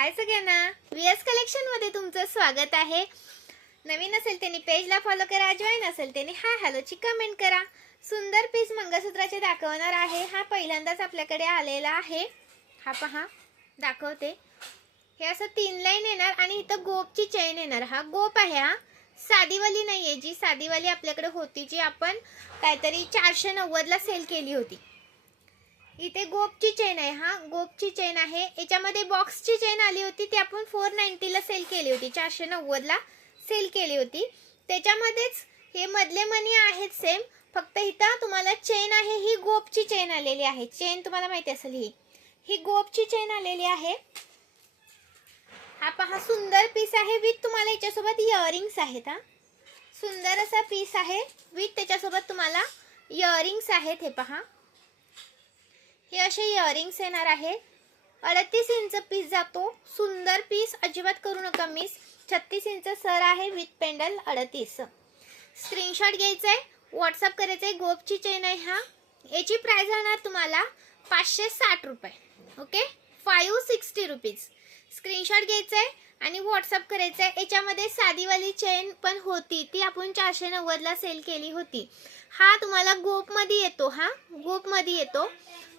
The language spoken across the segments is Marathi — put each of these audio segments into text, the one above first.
हाय सगळ्यांना, व्हीएस कलेक्शन मध्ये तुमचं स्वागत आहे। नवीन असेल त्यांनी पेजला फॉलो करा, जॉइन असेल त्यांनी हाय हॅलो ची कमेंट करा। सुंदर पीस मंगळसूत्राचे दाखवणार आहे। हा पहिल्यांदाच आपल्याकडे आलेला आहे। हा पहा दाखवते। हे असं 3 लाईन येणार आणि इथं गोपची चेन येणार। हा गोप आहे, हा साधीवाली नाहीये जी साधीवाली आपल्याकडे होती, जी आपण काहीतरी 490 ला सेल केली होती। इथे गोपची चेन आहे। हा गोपची चेन आहे। याच्यामध्ये बॉक्सची चेन आली होती, ती आपण 490 ला सेल केली होती, 490 ला सेल केली होती। त्याच्यामध्येच हे मधले मनी आहेत सेम, फक्त इथं तुम्हाला चेन आहे ही गोपची चेन आलेली आहे। चेन तुम्हाला माहिती असेल, ही गोपची चेन आलेली आहे। हा पहा सुंदर पीस आहे विथ तुम्हाला याच्यासोबत इयरिंग्स आहेत। हा सुंदर असा पीस आहे विथ त्याच्यासोबत तुम्हाला इयरिंग्स आहेत। हे पहा हे असे इयरिंग्स येणार आहे। 38 इंच पीस जातो। सुंदर पीस, अजिबात करू नका मिस। 36 इंच सर आहे विथ पेंडल 38। स्क्रीनशॉट घ्यायचा आहे, व्हॉट्सअप करायचं आहे। गोपची चेन आहे। हा याची प्राइस राहणार तुम्हाला 560 रुपये। Okay, 560 rupees. स्क्रीनशॉट घ्यायचा आहे आणि व्हॉट्सअप करायचं आहे। याच्यामध्ये साधीवाली चेन पण होती, ती आपण 490 ला सेल केली होती। हा तुम्हाला गोप मध्ये येतो। हा गोप मध्ये येतो।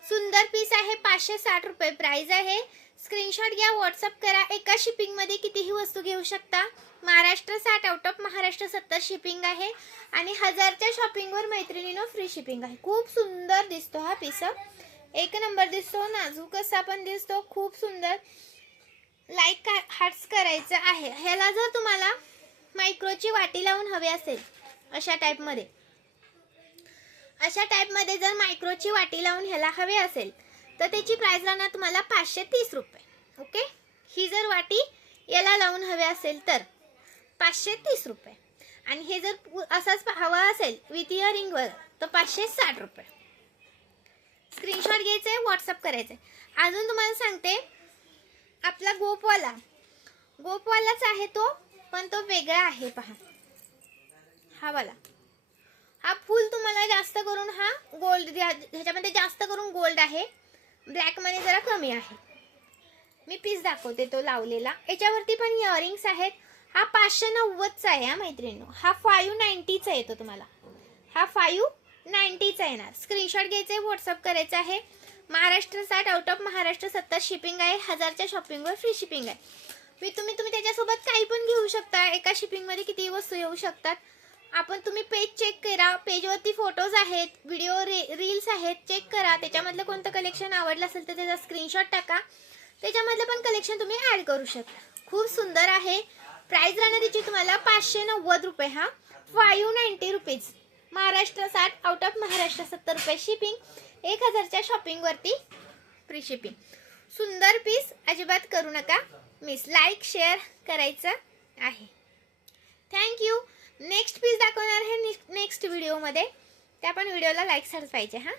सुंदर पीस आहे, 560 रुपये प्राइस आहे। स्क्रीनशॉट घ्या, व्हॉट्सअप करा। एका शिपिंग मध्ये कितीही वस्तू घेऊ शकता। Maharashtra 60, out of Maharashtra 70 shipping आहे आणि 1000च्या शॉपिंग वर मैत्रिणींनो फ्री शिपिंग आहे। खूप सुंदर दिसतो हा पीस, एक नंबर दिसतो, नाजूक असा पण दिसतो, खूप सुंदर। लाईक हार्ट्स करायचं आहे। ह्याला जर तुम्हाला मायक्रोची वाटी लावून हवे असेल, अशा टाइप मध्ये जर मायक्रोची वाटी लावून ह्याला हवे असेल तर त्याची प्राइस राहणार तुम्हाला 530 रुपये। ओके, ही जर वाटी याला लावून हवे असेल तर 530 रुपये आणि हे जर असाच हवा असेल विथ इयरिंग वर तर 560 रुपये। स्क्रीनशॉट घ्यायचा आहे, व्हॉट्सअप करायचं आहे। अजून तुम्हाला सांगते, आपला गोपवालाच आहे तो, पण तो वेगळा आहे। पहा हा वाला, हा फुल तुम्हाला जास्त करून हा गोल्ड, ह्याच्यामध्ये जास्त करून गोल्ड आहे, ब्लॅक मध्ये जरा कमी आहे। मी पीस दाखवते तो लावलेला। याच्यावरती पण इयरिंग्स आहेत। हा 590 चा आहे हा मैत्रिणींनो, हा 590 चा येतो तुम्हाला, हा 590 चा येणार। स्क्रीनशॉट घ्यायचा आहे, व्हॉट्सअप करायचा आहे। Maharashtra 60, out of Maharashtra 70 shipping आहे। 1000च्या शॉपिंग वर फ्री शिपिंग आहे। तुम्ही त्याच्यासोबत काही पण घेऊ शकता। एका शिपिंग मध्ये किती वस्तू येऊ शकतात। तुम्ही पेज चेक करा, पेजवरती फोटोज आहेत, व्हिडिओ रील्स आहेत, चेक करा। त्याच्यामधलं कोणतं कलेक्शन आवडलं असेल तर त्याचा स्क्रीनशॉट टाका, त्याच्यामधलं पण कलेक्शन तुम्ही ऍड करू शकता। खूप सुंदर आहे। प्राइस राहणार त्याची तुम्हाला 590 रुपये। हा 590 rupees. Maharashtra 60, out of Maharashtra 70 रुपये शिपिंग, 1000च्या शॉपिंग वरती फ्री शिपिंग। सुंदर पीस, अजिबात करू नका मिस। लाईक शेअर करायचं आहे। थँक्यू। नेक्स्ट पीस दाखवणार आहे नेक्स्ट व्हिडिओ मध्ये, त्या पण व्हिडिओला लाईक पाहिजे। हा